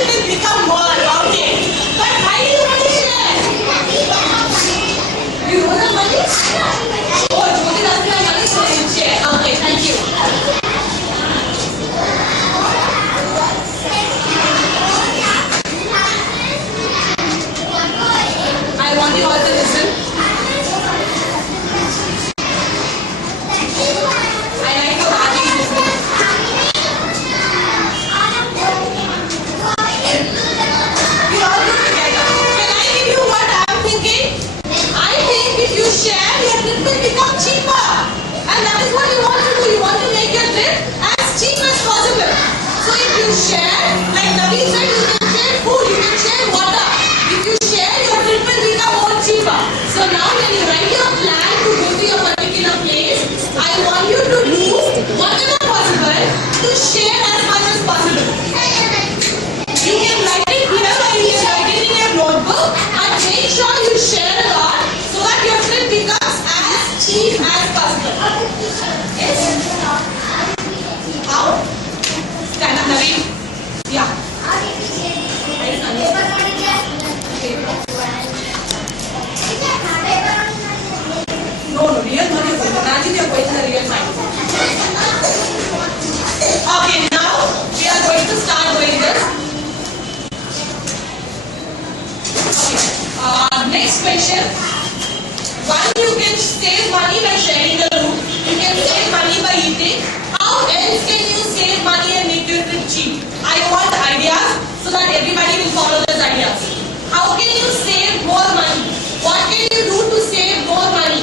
it will become more. Okay. But why do you want to share? You don't have money? Oh, Jyoti doesn't have money, so you share. Okay, thank you. I want you all to listen. I like how Raji is listening. We all do together. Can I give you what I'm thinking? I think if you share, your trip will become cheaper. And that is what you want to do. You want to make your trip as cheap as possible. So if you share, like Naveen said, you can share food, you can share water. If you share, your trip will become more cheaper. So now when you write your plan to go to your particular place, I want you to do whatever possible to share as much as possible. You can write it here or you can write it in your notebook, and make sure you share a lot so that your trip becomes as cheap as possible. Yes? How? Stand up, Naveen. Yeah. No, real money. Imagine you're going to the real science. Okay, now we are going to start doing this. Okay. Next question. One, you can save money by sharing the route. You can save money by eating. How else can you save money and make your trip cheap? I want ideas so that everybody will follow those ideas. How can you save more money? What can you do to save more money?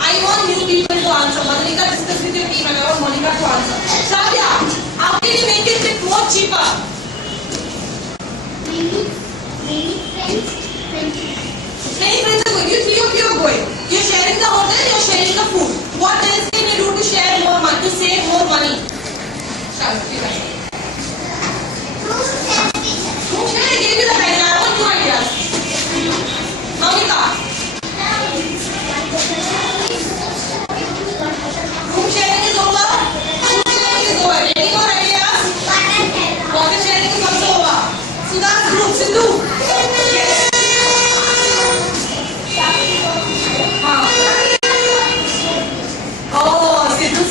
I want new people to answer. Madhurika, discuss with your team and I want Monica to answer. Shavya, how can you make your trip more cheaper? Many friends are going. You three of you are going. You're sharing the hotel, you're sharing the food. What else can you do to share more money, to save more money? Shavya, you guys. I gave you the idea. I want two ideas. Monica. Room sharing is over. Food sharing is over. Any more ideas? Water sharing is also over. Sudha's group, Sindhu. Yes. Oh, Sindhu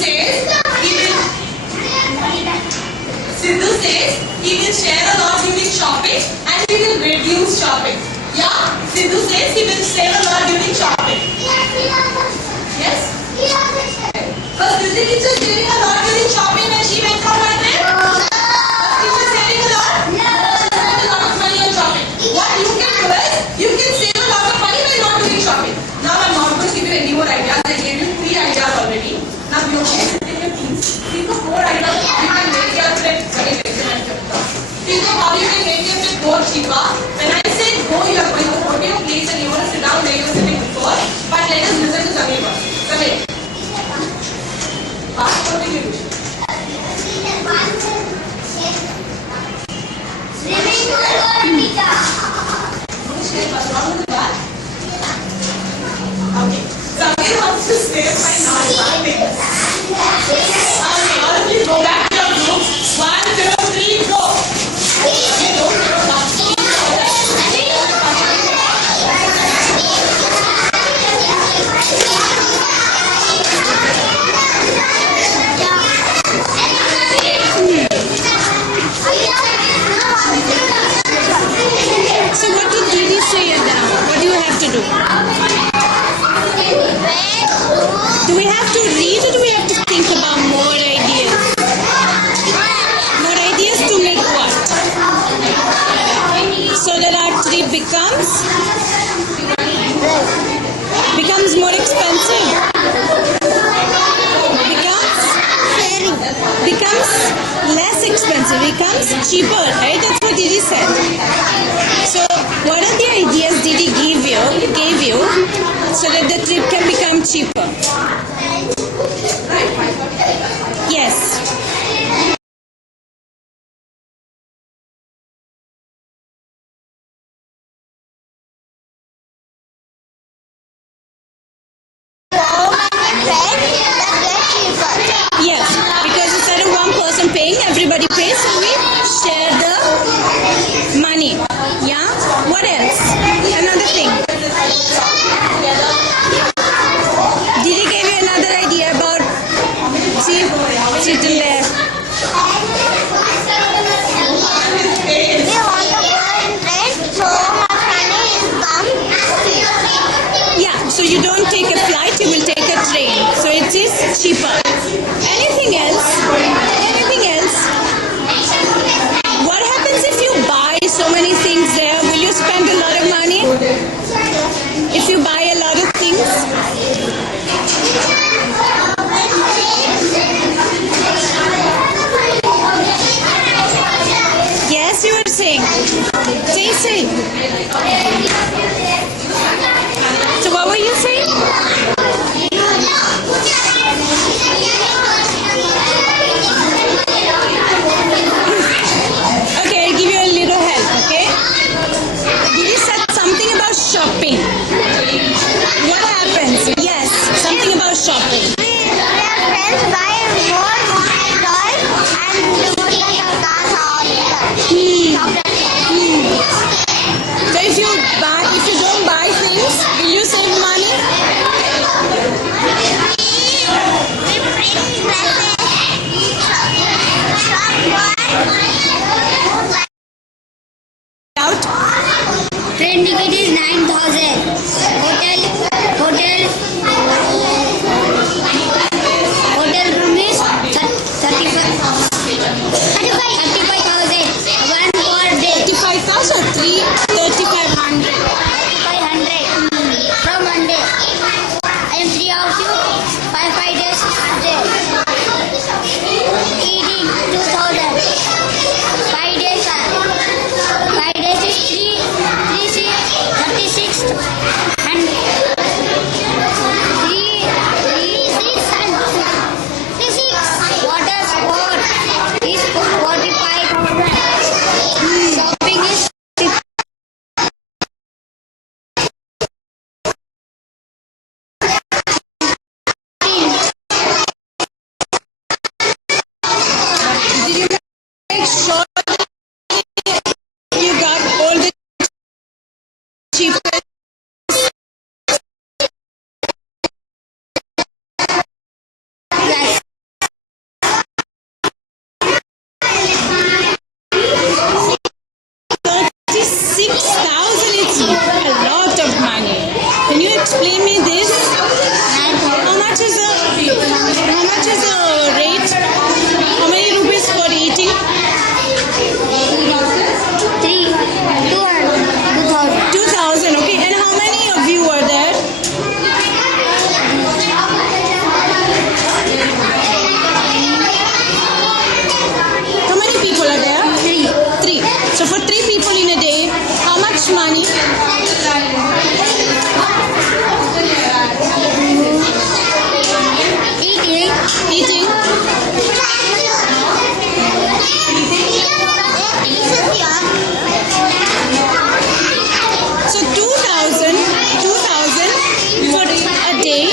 says he will share a lot during shopping and he will reduce shopping. Yeah, Sindhu says he will save a lot during shopping. Yes? But Sindhu is just saving a lot during shopping when she went for her trip. She was saving a lot. She spent a lot of money on shopping. What you can do is, you can save a lot of money by not doing shopping. Now I'm not going to give you any more ideas. I gave you 3 ideas already. Now you can sit in your teams. Think of more ideas how you can make your trip very excellent. Think of how you can make your trip more cheaper. When I say go, you are going to go to your place and you want to sit down where you were sitting before. But let us listen to Samir first. Samir. What did you do? Okay. Samir wants to stay by not laughing. Okay, all of you go back to your groups. 1, 2, 3, go. So what did Didi say now? What do you have to do? Do we have to read or do we have to think about more ideas? More ideas to make what? So that our trip becomes more expensive. Becomes less expensive. Becomes cheaper, right? That's what Didi said. So what are the ideas Didi gave you so that the trip can become cheaper? Yes. Yes, because instead of one person paying, everybody pays, so we share the so many things there. Will you spend a lot of money if you buy a lot of things? Yes, you were saying. Say. So what were you saying? Okay, I'll give you a little help, okay? Did you said something about shopping? What happens? Yes, something about shopping. Friends buy more toys and So if you don't buy things, will you save money? Out. Train ticket is 9,000. Hotel room is 35,000. One per day. 35,000 or 3,500? 500 from Monday. I am 3 of you. 5 days stay. Eating 2,000. 5 days. 5 days is 36 and 36. Water sport is 45,000. Shopping is Did you make sure you got all the cheapest? yes. 36,000, it's a lot of money. Can you explain me this? How much is the rate? How many rupees for eating? 2,000, okay. And how many of you were there? How many people are there? 3. So for 3 people in a day, how much money? Eating? So 2,000 for a day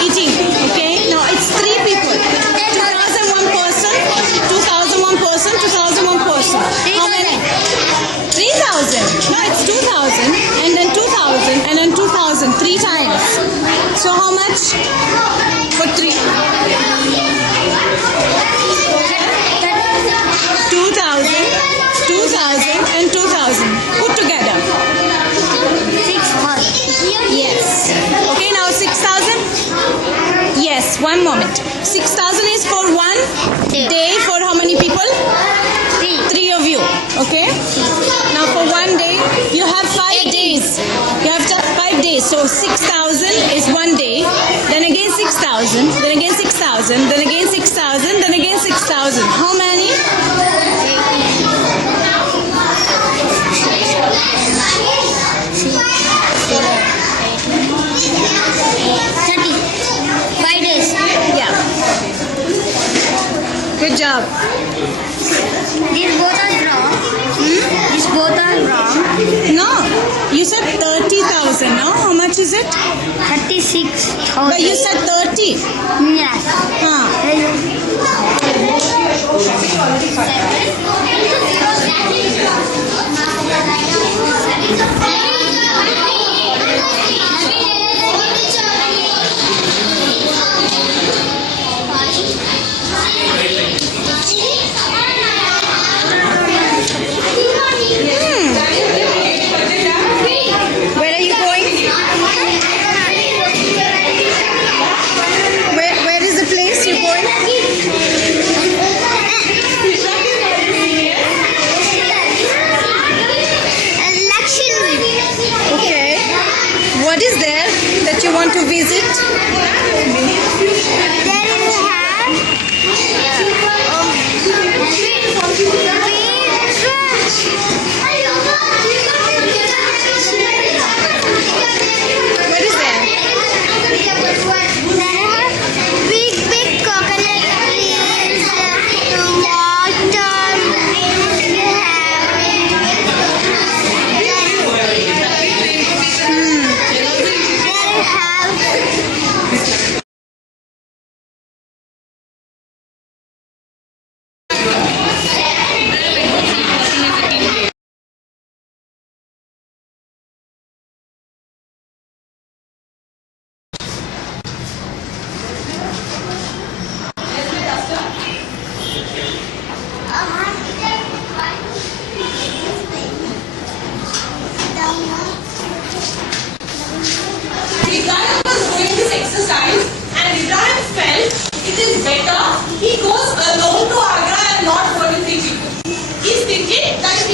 eating, okay? Now it's 3 people. 2,000 one person, 2,000 one person. How many? 3,000. No, it's 2,000 and then 2,000 and then 2,000 3 times. So how much for 3? 2,000 and 2,000 put together. Yes. Okay, now 6,000. Yes, one moment. 6,000 is for one day for how many people? 3 of you. Okay. Now for one day, you have 5 days. You have just 5 days. So 6,000 is one day. Then again 6,000. Then again 6,000. Then again 6,000. Then again 6,000. How many? 5 days. Yeah. Good job. These both are wrong. These both are wrong. No, you said 30,000. No, how much is it? 36,000. But you said 30. Yes. Huh. Where are you going? Where is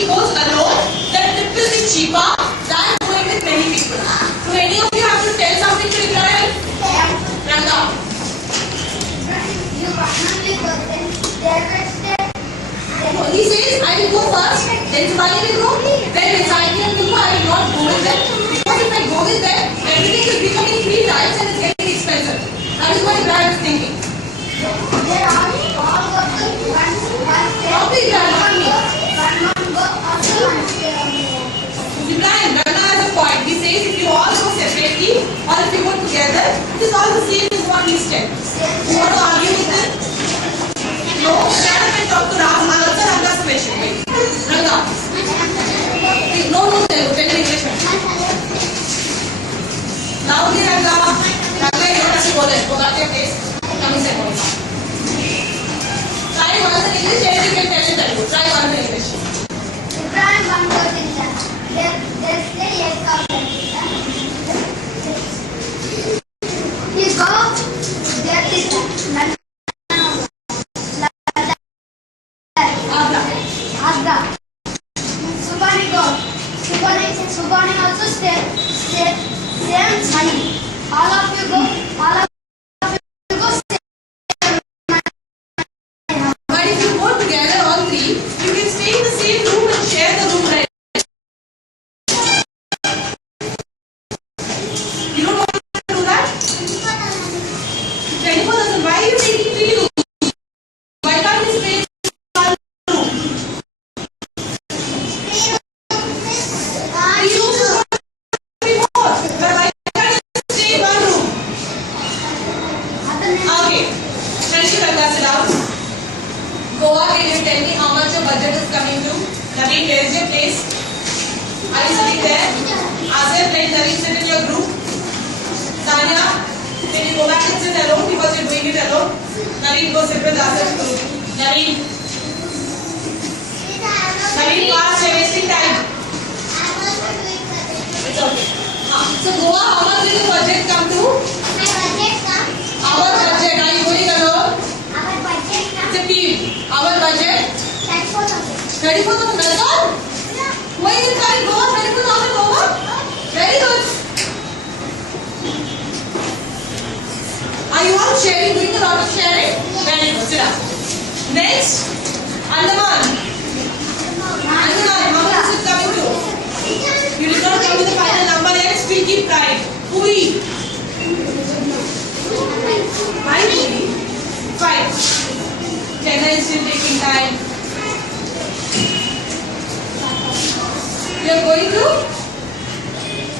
goes alone, the trip will be cheaper than going with many people. So any of you have to tell something to Ibrahim? Ranga. He says, I will go first, then Subali will go, then Saiki will go, I will not go with them. Because if I go with them, everything is becoming 3 times and it's getting expensive. That is what Ibrahim is thinking. Probably Ibrahim, not me. Ibrahim, Ranga has a point. He says if you all go separately or if you go together, it is all the same as what he said. You want to argue with him? No, shut up and talk to Ram. Answer Ranga's question. Ranga. No, Telugu. Tell English. Now the Ranga. Ranga, you don't have to go there. Go back to your place. Come and say more. Try once in English and you can tell in Telugu. Try once in English. Subhani also same money. All of you go same. But if you go together, all three, you can stay in the same room and share the room, right? You don't want to do that? Jennifer doesn't. Why are you taking 3 rooms? Why can't we stay in one room? 3 rooms is not be more. But why can't you stay in 1 room? Okay. Thank you, Ranga. Sit down. Goa, can you tell me how much your budget is coming to? Naveen, where is your place? Are you sitting there? Azir, let Naveen sit in your group. Tanya, can you go back and sit alone because you're doing it alone? Naveen, go sit with Azir's group. Naveen, fast, you're wasting time. It's okay. So Goa, how much did your budget come to? Our budget, are you going alone? It's a team. Our budget? 34,000. That's all? Why did you carry Goa? 34,000 Goa? Very good. Are you all sharing? Doing a lot of sharing? Very good. Sit down. Next, Andaman. Andaman, how much is it coming to? You did not come with the final number yet. Still keep trying. Puri. 5 Puri? 5. Chennai is still taking time. You are going to?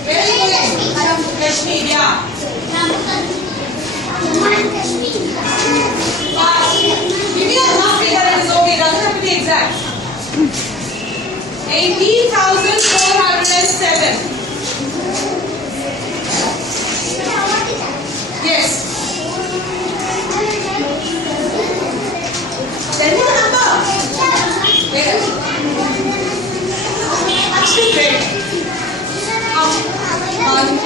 Where are you going? Kashmir, yeah. Fast. Give me a rough figure and it's okay. It doesn't have to be exact. 18,407. Yes. Tell me the number. Where? Wait.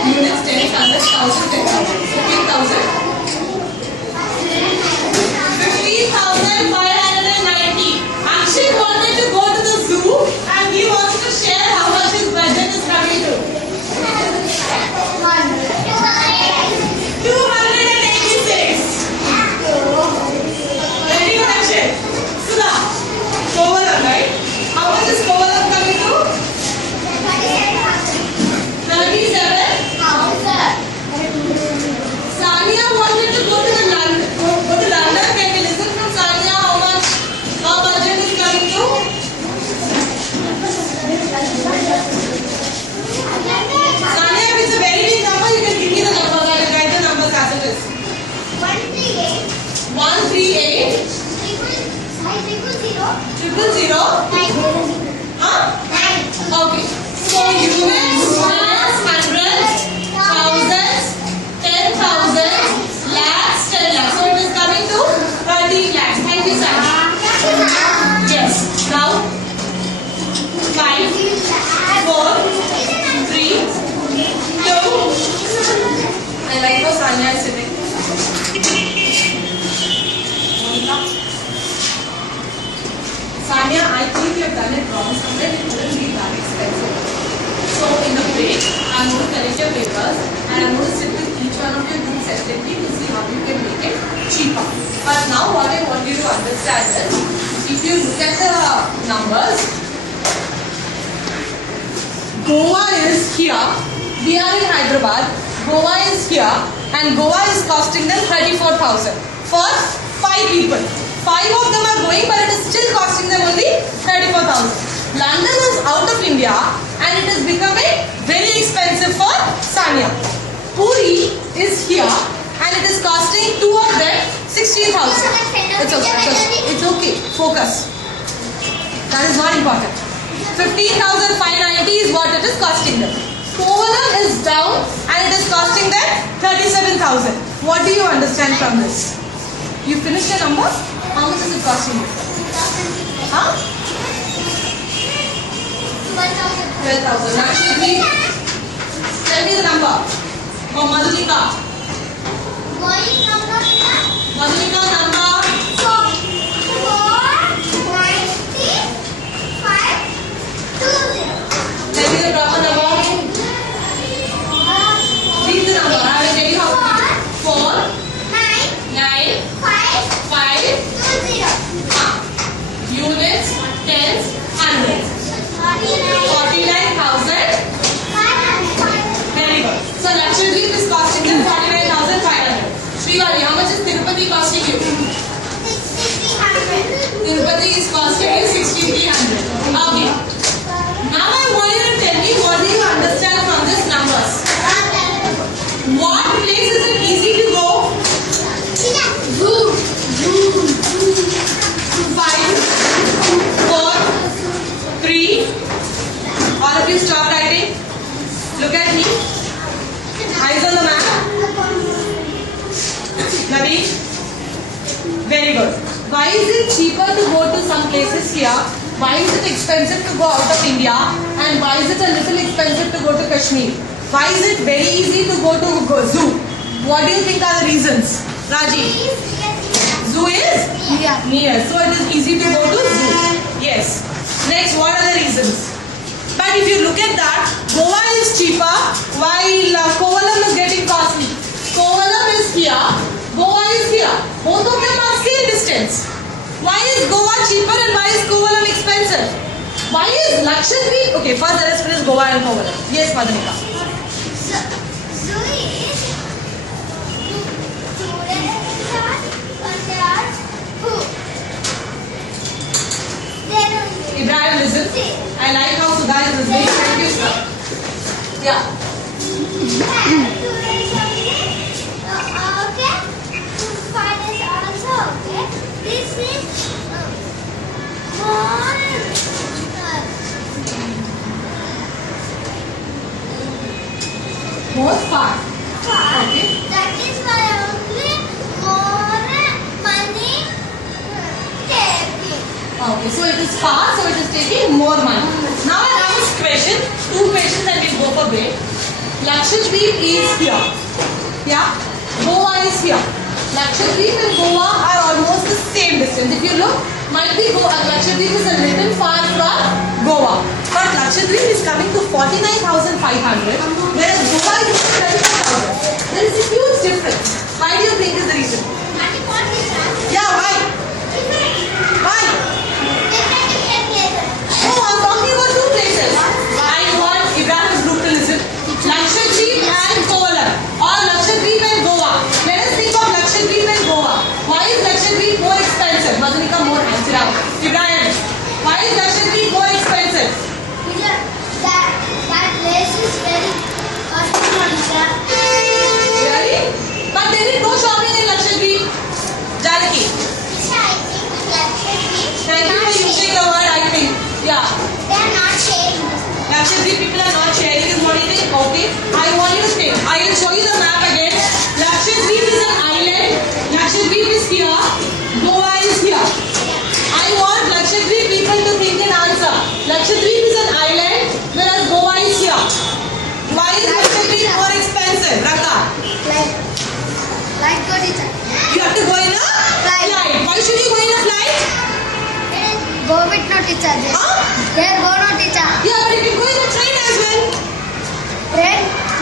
Units 10, 100, 1,000, 10,000, 15,000. 15,590. Akshay wanted to go to the zoo and he wants to share how much his budget is coming to. 286. Very good, Akshay. Sudha, Kovalam, right? How much is Kovalam coming to? 37. separately to see how you can make it cheaper. But now what I want you to understand is, if you look at the numbers, Goa is here, we are in Hyderabad, Goa is here, and Goa is costing them 34,000 for 5 people. 5 of them are going, but it is still costing them only 34,000. London is out of India and it is becoming very expensive for Sanya. Puri is here and it is costing 2 of them 16,000. It's okay. It's okay. Focus. That is not important. 15,590 is what it is costing them. Kovalam is down and it is costing them 37,000. What do you understand from this? You finished your number? How much is it costing you? Huh? 12,000. Actually, tell me the number. For Madhulika. Madhulika number. 49520. Tell me the proper number. Read the number. I will tell you how to read. 4 9 5 units, tens, hundreds. 49,000. Very good. So Lakshadweep is costing them 49,500. Srivari, how much is Tirupati costing you? 6,300. Tirupati is costing you 6,300. Okay. Now I want you to tell me what do you understand from these numbers. What place is it easy to go? Zoo. 5, 4, 3. All of you stop writing. Look at me. Eyes on the map. Naveen. Very good. Why is it cheaper to go to some places here? Why is it expensive to go out of India? And why is it a little expensive to go to Kashmir? Why is it very easy to go to zoo? What do you think are the reasons? Raji. Zoo is? Near. So it is easy to go to zoo. Yes. Next, what are the reasons? But if you look at that, Goa is cheaper while Kovalam is getting costly. Kovalam is here, Goa is here. Both of them are same distance. Why is Goa cheaper and why is Kovalam expensive? Why is Lakshadweep? Okay, first let us finish Goa and Kovalam. Yes, Madhanika. Ibrahim, listen. I like how Sudha is listening. Thank you, sir. Yeah. Okay. Finance also. Okay. This is More far. far. Okay. That is why only more money taking. Okay, so it is far, so it is taking more money. Now I have a question, 2 questions and we'll go for break. Lakshadweep is here. Yeah? Goa is here. Lakshadweep and Goa are almost the same distance. If you look, might be Lakshadweep is a little far from Goa. But Lakshadweep is coming to 49,500, whereas Goa is 34,000. There is a huge difference. Why do you think is the reason? Yeah, why? Why? Oh, I'm talking about 2 places. I want Ibrahim's group to listen. Lakshadweep and Kovalam, or Lakshadweep and Goa. Let us think of Lakshadweep and Goa. Why is Lakshadweep more expensive? Madhunika, more answer out. Ibrahim, why is Lakshadweep more expensive? That place is very costly. Really? But there is no shopping in Lakshadweep. Janaki. Thank you for using the word I think. Yeah. They are not sharing. Lakshadweep people are not sharing is what you think? Okay. I want you to think. I will show you the map again. Lakshadweep is an island. Lakshadweep is here. Goa is here. I want Lakshadweep people to think and answer. Lakshadweep is an island, whereas Goa is here. Why is Lakshadweep more expensive? Raka. Like go to You have to go in a flight. Why should you go in a flight? Go with no teacher. Huh? There go no teacher. Yeah, but you can go in a train as well.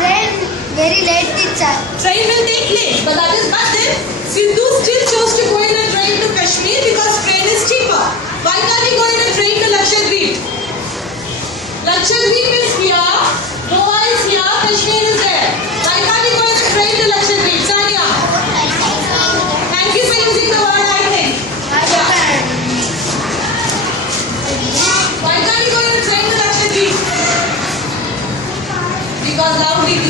Train very late teacher. Train will take late, but love with